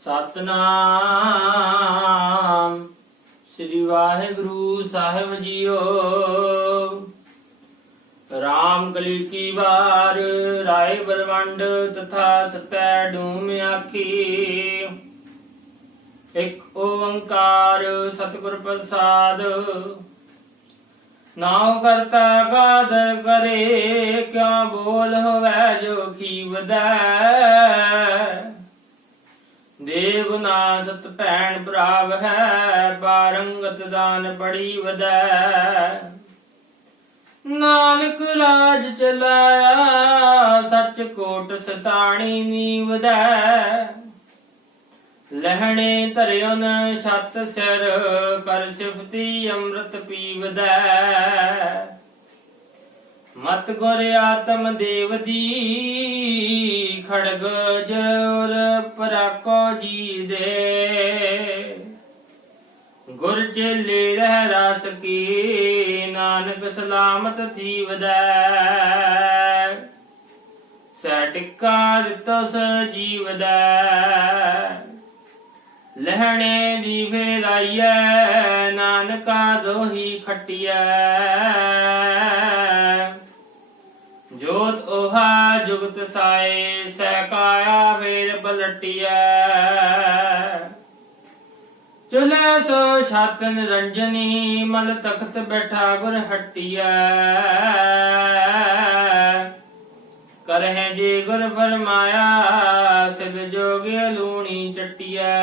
ਸਤਨਾਮ। ਸ੍ਰੀ ਵਾਹਿਗੁਰੂ ਸਾਹਿਬ ਜੀਓ। ਰਾਮ ਕਲੀ ਕੀ ਵਾਰ, ਰਾਏ ਬਲਵੰਡ ਤਥਾ ਸਤੈ ਡੂਮ ਆਖੀ। ਇੱਕ ਓੰਕਾਰ ਸਤਿਗੁਰ ਪ੍ਰਸਾਦ। ਨਾਉ ਕਰਤਾ ਗਾਦ ਕਰੇ ਕਿਆ ਬੋਲ ਹੋਵੇ ਜੋ ਕੀ ਵਦੈ ਦੇਵ ਨਾਸਤ ਭੈਣ ਭਰਾਵ ਹੈ, ਬਾਰੰਗਤ ਦਾਨ ਬੜੀ ਵਦੈ ਨਾਨਕ ਲਾਜ ਚਲਾਇਆ, ਸੱਚ ਕੋਟ ਸਤਾਣੀ ਨੀਵਦੈ ਲਹਿਣੇ ਧਰਿਉਨ ਛਤ ਸਿਰ ਪਰ ਸਿਫਤੀ ਅੰਮ੍ਰਿਤ ਪੀਵਦੈ ਮਤ ਗੁਰ ਆਤਮ ਦੇਵ ਦੀ ਖੜਗ ਜੋਰ ਪਰਾਕੋ ਜੀ ਦੇ। ਗੁਰ ਚੇਲੇ ਰਹਿ ਰਸ ਕੀ, ਨਾਨਕ ਸਲਾਮਤ ਥੀਵਦੈ ਸੈ ਟਿੱਕਾ ਦਿੱਤੋ ਸ ਜੀਵਦੈ। ਲਹਿਣੇ ਦੀ ਫੇਰਾਈਐ ਨਾਨਕਾ ਦੋਹੀ ਖਟਿਐ। ਜੋਤ 오ਹਾ ਜੁਗਤ ਸਾਏ ਸੈ ਕਾਇਆ ਵੇਰ ਬਲਟਿਐ। ਚੁਲੇ ਸੋ ਛਤ ਰੰਜਨੀ ਮਲ ਤਖਤ ਬੈਠਾ ਗੁਰ ਹਟਿਐ। ਕਰਹਿ ਜੇ ਗੁਰ ਫਰਮਾਇਆ ਸਿਧ ਜੋਗੇ ਲੂਣੀ ਚਟਿਐ।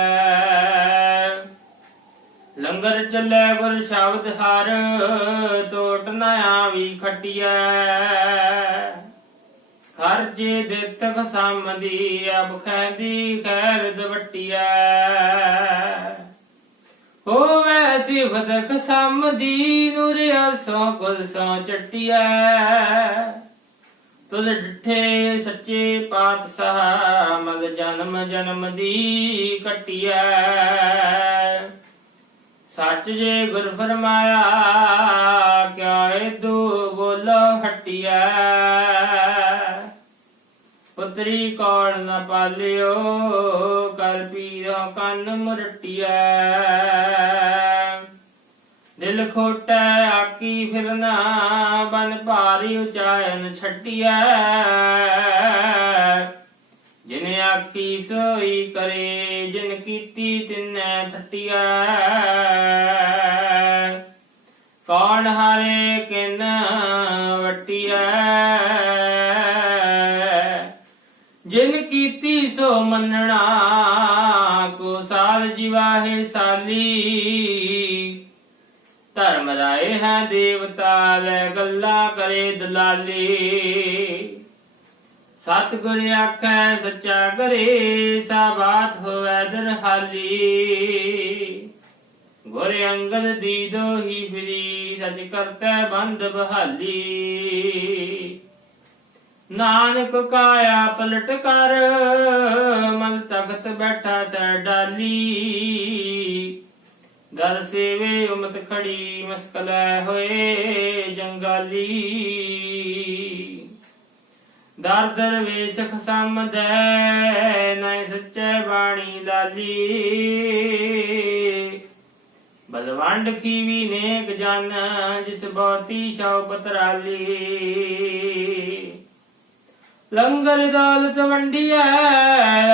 ਲੰਗਰ ਚੱਲੇ ਗੁਰ ਸ਼ਬਦ ਹਰ ਟੋਟ ਨਾ ਆਵੀ ਖਟਿਐ। ਖਰਜੇ ਦਿੱਤਕ ਸੰਮਦੀ ਅਬ ਖੈਦੀ ਖੈਰ ਦਵਟਿਐ। ਹੋਵੇ ਸਿਫਤ ਸੰਮਦੀ ਨੂਰ ਅਸੋਂ ਕੁਲ ਸੋਂ ਚਟਿਐ। ਤੁਲ ਡਿਠੇ ਸੱਚੇ ਪਾਤਸ਼ਾਹ, ਮਲ ਜਨਮ ਜਨਮ ਦੀ ਕਟਿਐ ਸੱਚ ਜੇ ਗੁਰ ਫਰਮਾਇਆ ਕਿਆ ਏਦੂ ਬੋਲੋ ਹਟਿਐ। ਪੁੱਤਰੀ ਕੌਣ ਨਾ ਪਾਲਿਓ, ਕਰ ਪੀਰੋ ਕੰਨ ਮੁਰਟਿਆ ਦਿਲ ਖੋਟੈ, ਆਕੀ ਫਿਰਨਾ, ਬਨ ਭਾਰੀ ਉਚਾਇਨ ਛੱਟਿਐ। ਜਿਨ ਸੋਈ ਕਰੇ, ਜਿਨ ਕੀਤੀ ਤਿਨੈ ਥਟਿਐ ਕੌਣ ਹਾਰੇ ਕਿਨ ਵਟਿਐ? ਜਿਨ ਕੀਤੀ ਸੋ ਮੰਨਣਾ, ਕੋ ਸਾਲ ਜਿਵਾਹੇ ਸਾਲੀ। ਧਰਮ ਰਾਏ ਹੈ ਦੇਵਤਾ, ਲੈ ਗੱਲਾਂ ਕਰੇ ਦਲਾਲੀ। ਸਤਿਗੁਰ ਆਖੈ, ਸੱਚਾ ਕਰੇ ਸਾ ਬਾਤ ਹੋਵੈ ਦਰਹਾਲੀ। ਗੁਰ ਅੰਗਦ ਦੀ ਦੋਹੀ ਫਿਰੀ, ਸਚ ਕਰਤੈ ਬੰਦ ਬਹਾਲੀ। ਨਾਨਕ ਕਾਇਆ ਪਲਟ ਕਰ, ਮਲ ਤਖਤ ਬੈਠਾ ਸੈ ਡਾਲੀ। ਦਰ ਸੇਵੇ ਉਮਤ ਖੜੀ, ਮਸਕਲੈ ਹੋਏ ਜੰਗਾਲੀ। ਦਰ ਦਰਵੇਸ਼ ਖਸਮਦੈ ਨੈ ਸੱਚੇ ਬਾਣੀ ਲਾਲੀ। ਬਲਵੰਡ ਕੀਵੀ ਨੇਕ ਜਨ, ਜਿਸ ਬਹੁਤੀ ਛਾਉ ਪਤਰਾਲੀ। ਲੰਗਰ ਦਾਲਤ ਵੰਡੀਐ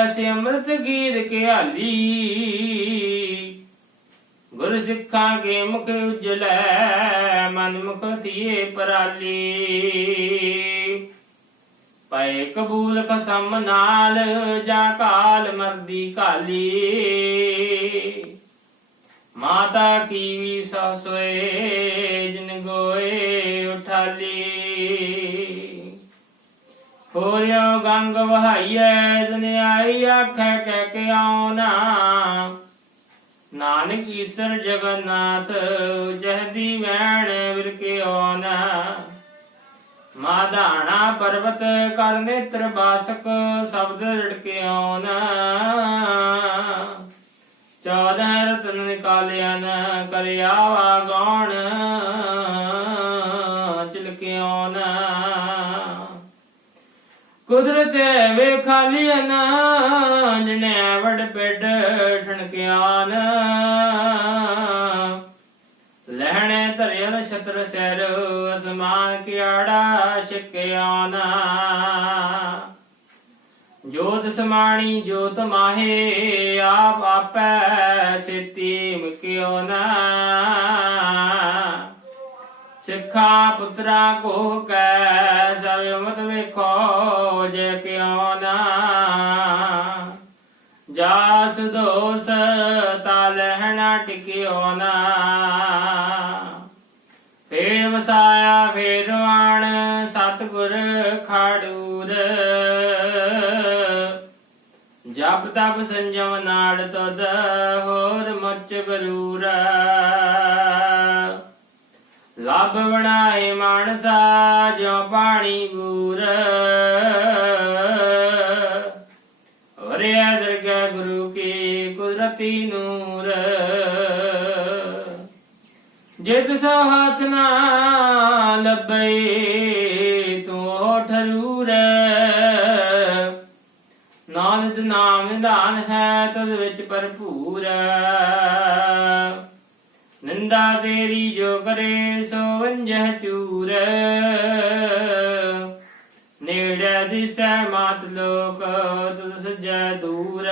ਅਸੀਂ ਅੰਮ੍ਰਿਤ ਗੀਤ ਕੇ ਗੁਰ ਸਿੱਖਾਂ ਕੇ ਮੁਖ ਉਜਲੈ, ਮਨ ਮੁਖ ਥੀਏ ਪਰਾਲੀ। ਪਏ ਕਬੂਲ ਖਸਮ ਨਾਲ, ਜਾ ਕਾਲ ਮਰਦੀ ਕਾਲੀ। ਮਾਤਾ ਕੀ ਵੀ ਸੋਏ, ਜਿਨ ਗੋਏ ਉਠਾਲੀ। ਖੋਰਿਓ ਗੰਗ ਵਹਾਈਐ ਦੁਨਿਆਈ ਆਖੈ ਕਹਿ ਕੇ ਆਉਣਾ ਨਾਨਕ ਈਸਰ ਜਗਨਨਾਥ, ਜਹਦੀ ਵੈਣ ਵਿਰਕੇ ਆਉਣਾ ਮਾਧਾਣਾ ਪਰਬਤ ਕਰ ਨੇਤਰ ਬਾਸਕ ਸ਼ਬਦ ਰੜਕੇ ਆਉਣਾ ਚੌਦਹ ਰਤਨ ਨਿਕਾਲਿਆ ਕਰਿਆ ਵਾ ਗੌਣ ਚਿਲਕੇ ਆਉਣਾ ਕੁਦਰਤ ਵੇ ਖਾਲੀਆ ਨਾ ਜਿਨੇ ਵੜ ਪਿੱਡ ਕਿਆੜਾ ਜੋਤ ਸਮਾਣੀ ਜੋਤ ਮਾਹੇ, ਆਪ ਆਪੈ ਸਿਤੀ ਮੁਕਿਓ ਨਾ ਸਿੱਖਾ ਪੁੱਤਰਾ ਕੋ ਕੈ ਸਭ ਮਤ ਵੇਖੋ, ਜੇ ਕਿਉ ਨਾ ਜਾਸ ਦੋਸ, ਤਾ ਲਹਿਣਾ ਟਿਕਿਓ ਨਾ ਜਪ ਤਪ ਸੰਜਮ ਨਾੜ ਤਦ ਹੋਰ ਮੁੱਚ ਗਰੂਰ। ਲੱਭ ਬਣਾਏ ਮਾਨਸਾ ਜੋ ਪਾਣੀ ਗੂਰ ਵਰਿਆ ਦਰਗਾ ਗੁਰੂ ਕੀ ਕੁਦਰਤੀ ਨੂਰ। ਜਿਤ ਸੋ ਹੱਥ ਨਾ ਲੱਭੇ ਨਿਧਾਨ ਹੈ ਤਦ ਵਿੱਚ ਭਰਪੂਰ। ਨਿੰਦਾ ਤੇਰੀ ਜੋ ਕਰੇ ਸੋ ਵੰਜਹ ਚੂਰ। ਨੇੜੇ ਦਿਸੈ ਮਾਤ ਲੋਕ, ਤੁਧ ਸਜੈ ਦੂਰ।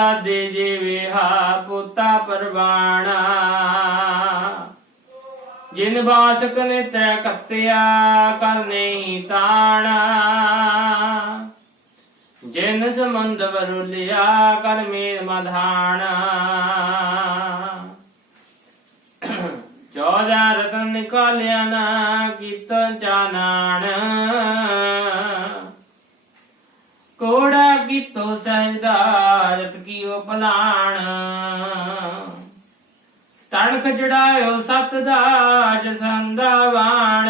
ਦਾਦੇ ਜਿਵੇ ਹਾ ਪੁੱਤਾ ਪਰਵਾਣਾ। ਜਿਨ ਬਾਸਕ ਨੇ ਤ੍ਰੈ ਕੱਤਿਆ ਕਰਨੇ ਹੀ ਤਾਣਾ। ਜਿਨ ਸਮੰਦ ਵਰੁਲਿਆ, ਕਰ ਮੇਰ ਮਧਾਣਾ। ਚੌਦਾ ਰਤਨ ਨਿਕਾਲਿਆ ਨਾ ਕੀਤਨ ਚਾਨਾਣ ਕੋੜਾ ਕੀਤੋ ਸਹਿਜਦਾ, ਜਤ ਕੀਓ ਭਲਾਣ ਤੜਖ ਜੜਾਇਓ ਸਤ ਦਾ ਜਸੰਦਾ ਬਾਣ।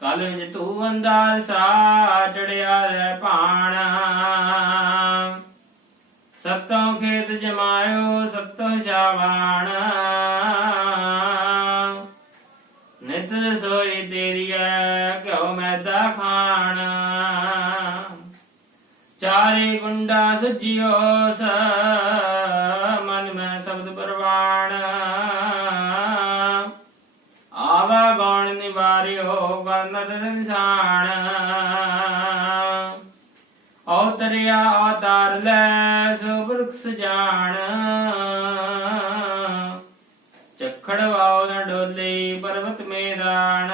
ਕਲ ਤੂੰ ਅੰਦਰ ਸਾ, ਚੜਿਆ ਰਹਿ ਪਾਣਾ ਸਤੋਂ ਖੇਤ ਜਮਾਇਓ, ਸਤੋ ਸ਼ਾਵਾਣ। ਚਾਰੇ ਗੁੰਡਾ ਸਜਿਓ ਸ, ਮਨ ਮੈਂ ਸ਼ਬਦ ਪਰਵਾਣ। ਆਵਾ ਗੌਣ ਨਿਵਾਰਿਓ ਗਨਤ ਨਿਸ਼ਾਨ ਔਤਰਿਆ ਅਵਤਾਰ ਲੈ ਸੋ ਬਰਖ ਜਾਣ ਚਖੜ ਵਾਉ ਨ ਡੋਲੇ ਪਰਵਤ ਮੈਦਾਨ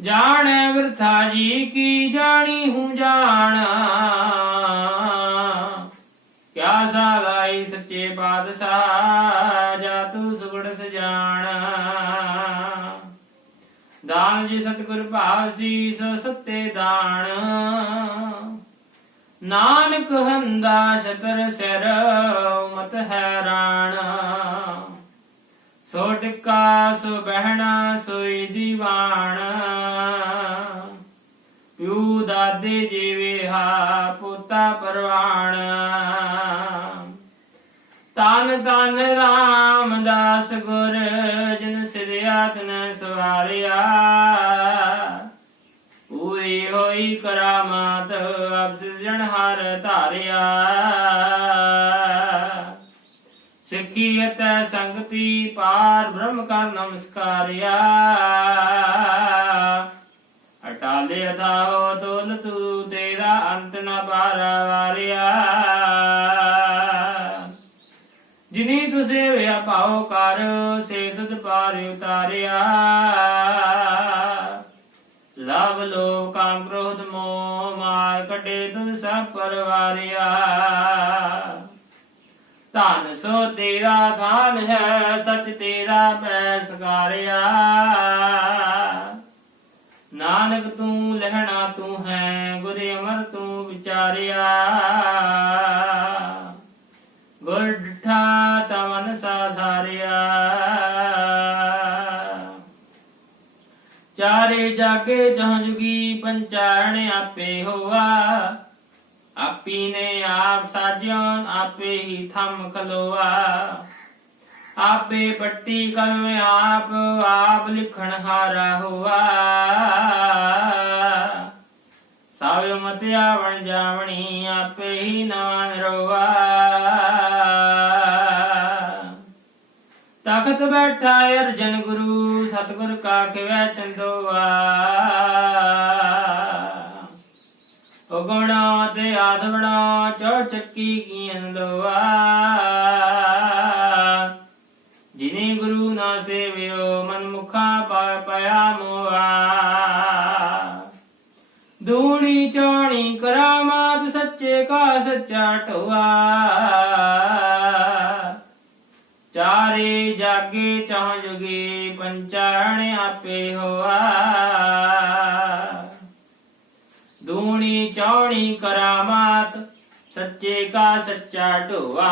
ਜਾਣੈ ਵਿਰਥਾ ਜੀ ਕੀ ਜਾਣੀ ਹੂੰ ਜਾਣਾ। ਕਿਆ ਸਾਲਾਈ ਸੱਚੇ ਬਾਦਸ਼ਾਹ ਜਾ ਤੂੰ ਸੁਗੜ ਸਜਾਣ। ਦਾਨ ਜੀ ਸਤਿਗੁਰ ਭਾਵਸੀ ਸੋ ਸੱਤੇ ਦਾਨ ਨਾਨਕ ਹੰਦਾ ਸ਼ਤਰ ਸਿਰ ਮਤ ਹੈਰਾਨ। ਸੋ ਟਿੱਕਾ ਸੋ ਬਹਿਣਾ ਸੋਈ ਦੀਵਾਨ। ਪਿਉ ਦਾਦੇ ਜੀਵੇ ਹਾ ਪੁੱਤਾ ਪਰਵਾਣ ਤਨ ਤਨ ਰਾਮਦਾਸ ਗੁਰ, ਜਿਨ ਸਿਰਿਆ ਤਨ ਸਵਾਰਿਆ। ਪੂਰੀ ਹੋਈ ਕਰਾਮਾਤ ਅਬ ਸਿਰਜਣ ਹਰ ਧਾਰਿਆ। ਸਿੱਖੀ ਸੰਗਤੀ ਪਾਰ ਬ੍ਰਹਮ ਕਾ ਨਮਸਕਾਰਿਆ ਅਟਾਲੇ ਅਥਾਹੋ ਤੁਲ ਤੂ, ਤੇਰਾ ਅੰਤ ਨ ਪਾਰਾਵਾਰਿਆ ਜਿਨੀ ਤੁਸੇ ਵਿਆ ਭਾਉ ਕਰ, ਸੇ ਤੁਧ ਪਾਰ ਉਤਾਰਿਆ। ਲਵ ਲੋਭ ਕਾਮ ਕ੍ਰੋਧ ਮੋਹ ਮਾਰ ਕਟੇ ਤੁਧ ਸਭ ਪਰਵਾਰਿਆ। ਧਨ ਸੋ ਤੇਰਾ ਥਾਨ ਹੈ, ਸਚ ਤੇਰਾ ਪੈ ਸਕਾਰਿਆ ਨਾਨਕ ਤੂੰ ਲਹਿਣਾ ਤੂੰ ਹੈ, ਗੁਰ ਅਮਰ ਤੂੰ ਵਿਚਾਰਿਆ। ਗੁਰ ਡਠਾ ਤਵਨ ਸਾਧਾਰਿਆ। ਚਾਰੇ ਜਗ ਜਾਗੇ ਜਹਾਂ ਜੁਗੀ ਪੰਚਾਣ ਆਪੇ ਹੋਆ। ਆਪੀ ਨੇ ਆਪ ਸਾਜਨ ਆਪੇ ਹੀ ਥੰਮ ਖਲੋਆ। ਆਪੇ ਪੱਟੀ ਕਲਮ ਆਪ ਆਪ ਲਿਖਣ ਹਾਰਾ ਹੋਆ। ਸਾਵਿ ਮਤ ਆਵਣ ਜਾਵਣੀ, ਆਪੇ ਹੀ ਨਾਨ ਰੋਆ। ਤਖਤ ਬੈਠਾ ਅਰਜਨ ਗੁਰੂ, ਸਤਿਗੁਰ ਕਾ ਖਿਵੈ ਚੰਦੋਆ। ਉਗਣਾ ਤੇ ਆਧਵਣਾ ਚੌ ਚੱਕੀ ਕੀ ਅੰਦੋਆ ਜਿਨੇ ਗੁਰੂ ਨਾ ਸੇਵਿਓ ਮਨ ਮੁਖਾ ਪਾ ਪਿਆ ਮੋਆ। ਦੂਣੀ ਚੋਣੀ ਕਰਾਮਾਤ ਸੱਚੇ ਕਾ ਸੱਚਾ ਢੋਆ। ਚਾਰੇ ਜਾਗੇ ਚਾਹ ਜੁਗੇ, ਪੰਚਾਣ ਆਪੇ ਹੋਆ। ਚੌਣੀ ਕਰਾਮਾਤ, ਸੱਚੇ ਕਾ ਸੱਚਾ ਢੋਆ।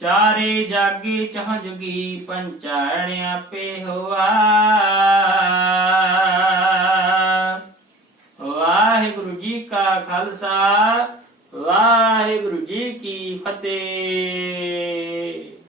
ਚਾਰੇ ਜਾਗੀ ਚਾਹ ਜੁਗੀ ਪੰਚਾਣ ਆਪੇ ਹੋਆ। ਵਾਹਿਗੁਰੂ ਜੀ ਕਾ ਖਾਲਸਾ, ਵਾਹਿਗੁਰੂ ਜੀ ਕੀ ਫਤਿਹ।